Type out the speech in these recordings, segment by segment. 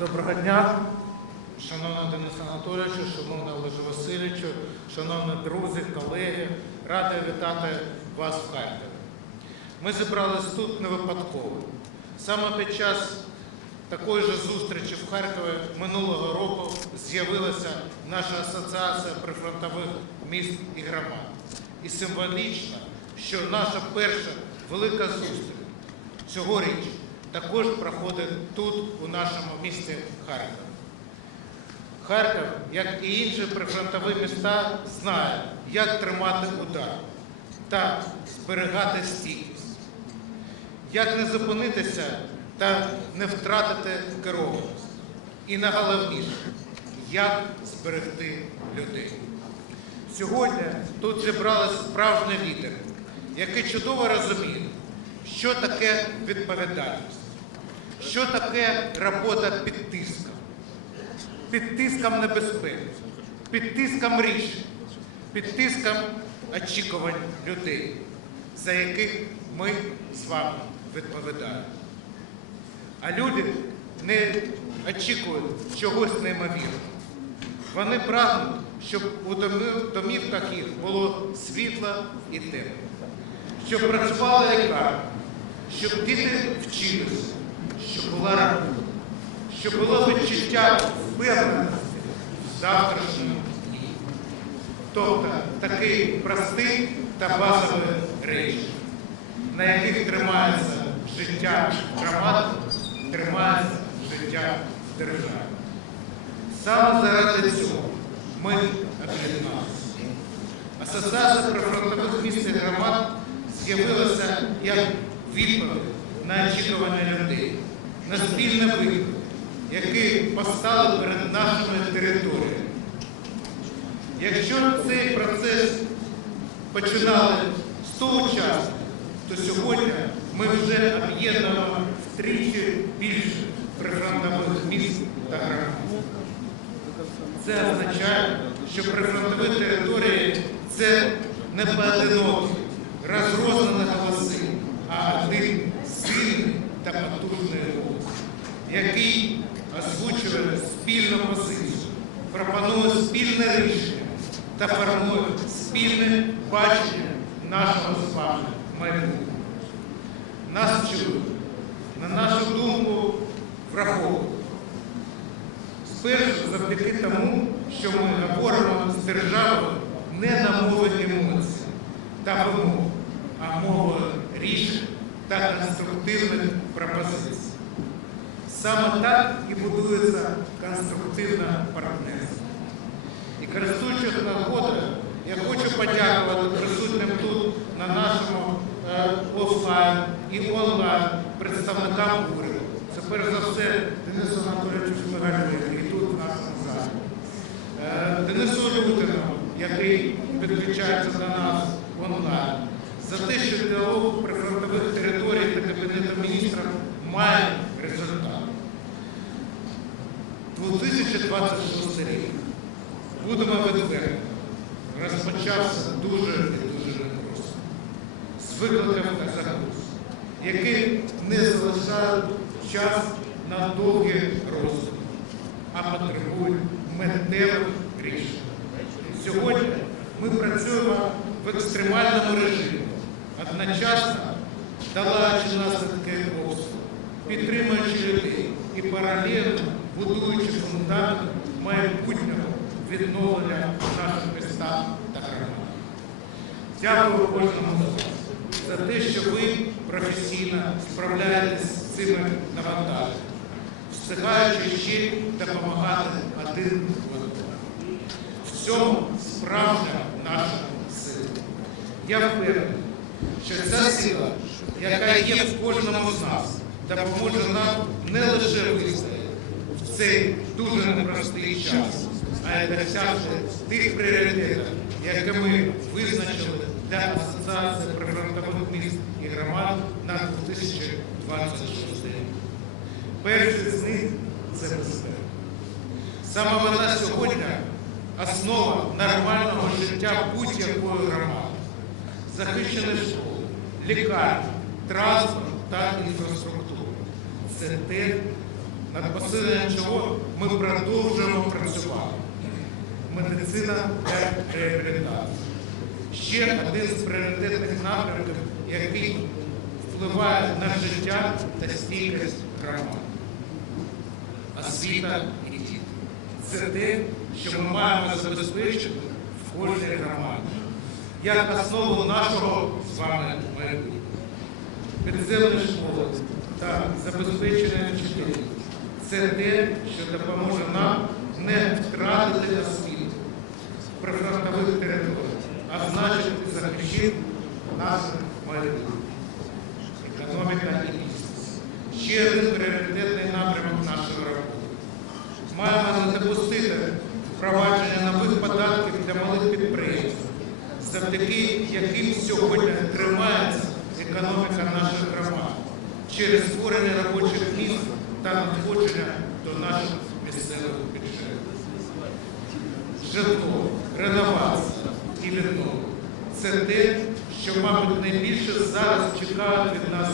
Доброго дня, шановний Денис Анатолійовичу, шановний Олеже Васильовичу, шановні друзі, колеги, радий вітати вас в Харкові. Ми зібрались тут не випадково. Саме під час такої ж зустрічі в Харкові минулого року з'явилася наша асоціація прифронтових міст і громад. І символічно, що наша перша велика зустріч цьогоріч також проходить тут, у нашому місті Харків. Харків, як і інші прифронтові міста, знає, як тримати удар та зберігати стійкість, як не зупинитися та не втратити керованість. І найголовніше, як зберегти людей. Сьогодні тут зібрались справжні лідери, які чудово розуміють, що таке відповідальність, що таке робота під тиском, під тиском небезпеки, під тиском рішень, під тиском очікувань людей, за яких ми з вами відповідаємо. А люди не очікують чогось неймовірного. Вони прагнуть, щоб у домівках їх було світло і тепло, щоб працювала лікарня, щоб діти вчилися, щоб була робота, щоб було відчуття впевненості в завтрашньому дні. Тобто такий простий та базовий речі, на яких тримається життя громади, тримається життя держави. Саме заради цього ми об'єдналися. Асоціація прифронтових міст і громад з'явилася як відповідь на очікування людей, на спільний виклик, який постали перед нашими територіями. Якщо цей процес починали з того часу, то сьогодні ми вже об'єднуємо втричі більше прифронтових міст та громад. Це означає, що прифронтові території це не поодинокі, розрознені голоси, а один який озвучує спільну позицію, пропонує спільне рішення та формує спільне бачення нашого з вами майбутнього. Нас чують, на нашу думку, враховують. Спершу завдяки тому, що ми говоримо з державою не на мові емоцій та вимог, а мовою рішень та конструктивних пропозицій. Саме так і будується конструктивне партнерство. І користуючись нагодою, я хочу подякувати присутнім тут на нашому е, офлайн і онлайн представникам уряду. Це перш за все Денису Анатолійовичу Шмигалю, який тут в нашому залі. Е, Денису Лютину, який підключається до нас онлайн, за те, що діалог прифронтових територій та Кабінету міністрів має результат. 2026 рік. Будемо відверті. Розпочався дуже і дуже непросто. З викликом та загруз, які не залишають час на довгі роздуми, а потребують миттєвих рішень. Сьогодні ми працюємо в екстремальному режимі, одночасно долаючи наслідки обстрілу, підтримуючи людей і паралельно будуючи фундамент майбутнього відновлення наших міста та громад. Дякую кожному з вас за те, що ви професійно справляєтесь з цими навантаженнями, встигаючи ще допомагати один одному. В цьому справжня наша сила. Я впевнений, що ця сила, яка є в кожному з нас, допоможе нам не цей дуже непростий час, а й досягти тих пріоритетів, які ми визначили для Асоціації прифронтових міст і громад на 2026 рік. Перший з них це безпека. Саме вона сьогодні основа нормального життя будь-якої громади. Захищені школи, лікарні, транспорт та інфраструктура. Це те, над посиленням чого ми продовжуємо працювати. Медицина для реабілітації. Ще один з пріоритетних напрямків, який впливає на життя та стійкість громад. Освіта і діти. Це те, що ми маємо забезпечити в кожній громаді, як основу нашого з вами майбутнього. Підземні школи та забезпечення вчителів це те, що допоможе нам не втратити освіту в прифронтових територіях, а значить захищити наше майбутнє. Економіка і бізнес. Ще один пріоритетний напрямок нашої роботи. Маємо не допустити впровадження нових податків для малих підприємств, завдяки яким сьогодні тримається економіка наших громад через створення робочих місць та надходження до наших місцевих бюджетів. Житло, реновація і відновлення – це те, що, мабуть, найбільше зараз чекають від нас.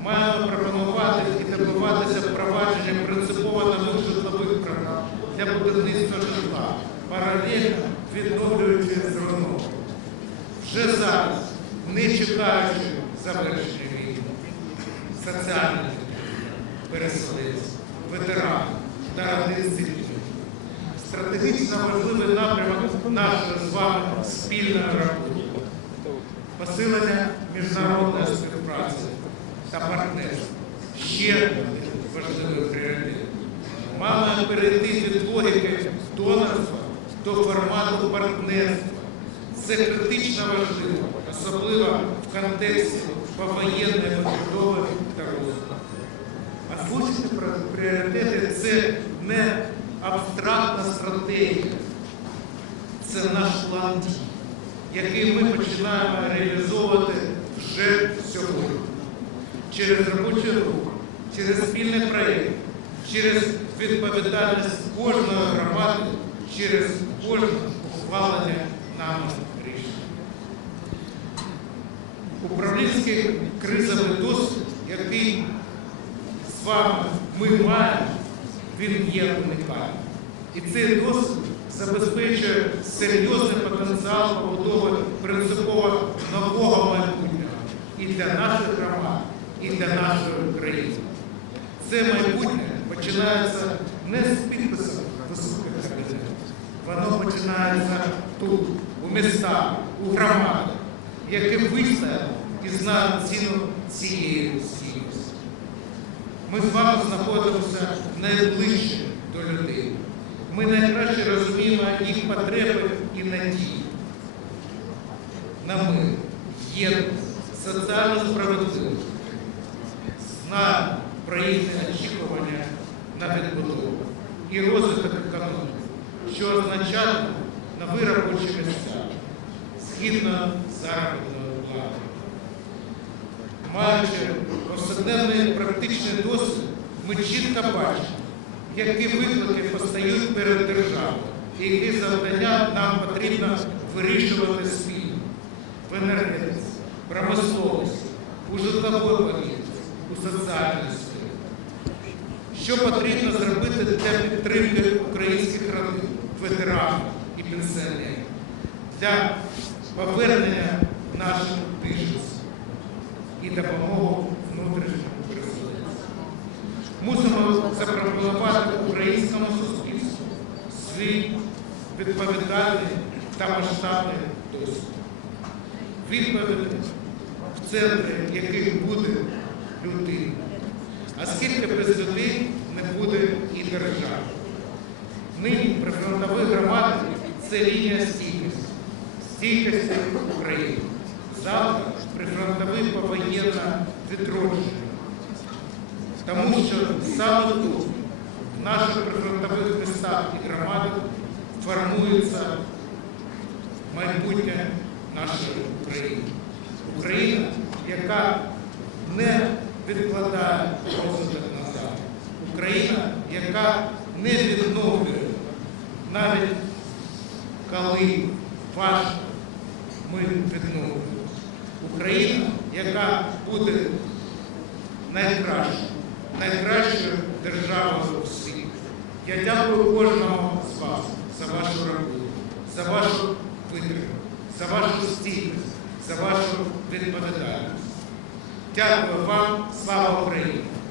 Маємо пропонувати і добиватися впровадження принципово нових житлових програм для будівництва житла, паралельно відновлюючи зруйноване. Вже зараз, не чекаючи завершення війни, соціальні переселенці, ветерани та родини з. Стратегічно важливий напрямок нашої з вами спільної роботи. Посилення міжнародної співпраці та партнерства. Ще один важливий пріоритет. Маємо перейти від логіки донорства до формату партнерства. Це критично важливо, особливо в контексті повоєнної побудови та розвитку. Озвучити пріоритети це не абстрактна стратегія, це наш план дій, який ми починаємо реалізовувати вже сьогодні. Через робочу руку, через спільний проєкт, через відповідальність кожної громади, через кожне ухвалення нами рішень. Управлінський кризовий досвід, який з вами ми маємо, він є уникальним. І цей досвід забезпечує серйозний потенціал побудови принципово нового майбутнього і для наших громад, і для нашої країни. Це майбутнє починається не з підпису високих кабінетів. Воно починається тут, у містах, у громадах, які вистояли і знають ціну цієї. Ми з вами знаходимося найближче до людей. Ми найкраще розуміємо їх потреби і надії. На мир, єдність, соціальну справедливість, на проїзні очікування на відбудову і розвиток економіки, що означатиме нові робочі місця, згідно заробітної плати. Маючи повсякденний практичний досвід, ми чітко бачимо, які виклики постають перед державою і які завдання нам потрібно вирішувати спільно в енергетиці, промисловості, у житловій політиці, у соціальній сфері. Що потрібно зробити для підтримки українських родин, ветеранів і пенсіонерів, для повернення наших біженців і допомогу внутрішньому переселенцям. Мусимо запропонувати українському суспільству свій відповідальний та масштабний досвід. Відповіді, в центрі яких буде людина. А скільки без людей не буде і держави. Нині прифронтові громади це лінія стійкості, стійкості України. Завтра прифронтові повоєнна відродження. Тому що саме тут, в наших прифронтових містах і громадах, формується майбутнє нашої України. Україна, яка не відкладає розвиток назад. Україна, яка не відновлює, навіть коли важко, ми відновлюємо. Україна, яка буде найкращою, найкращою державою у світі. Я дякую кожному з вас за вашу роботу, за вашу витримку, за вашу стійкість, за вашу відповідальність. Дякую вам, слава Україні!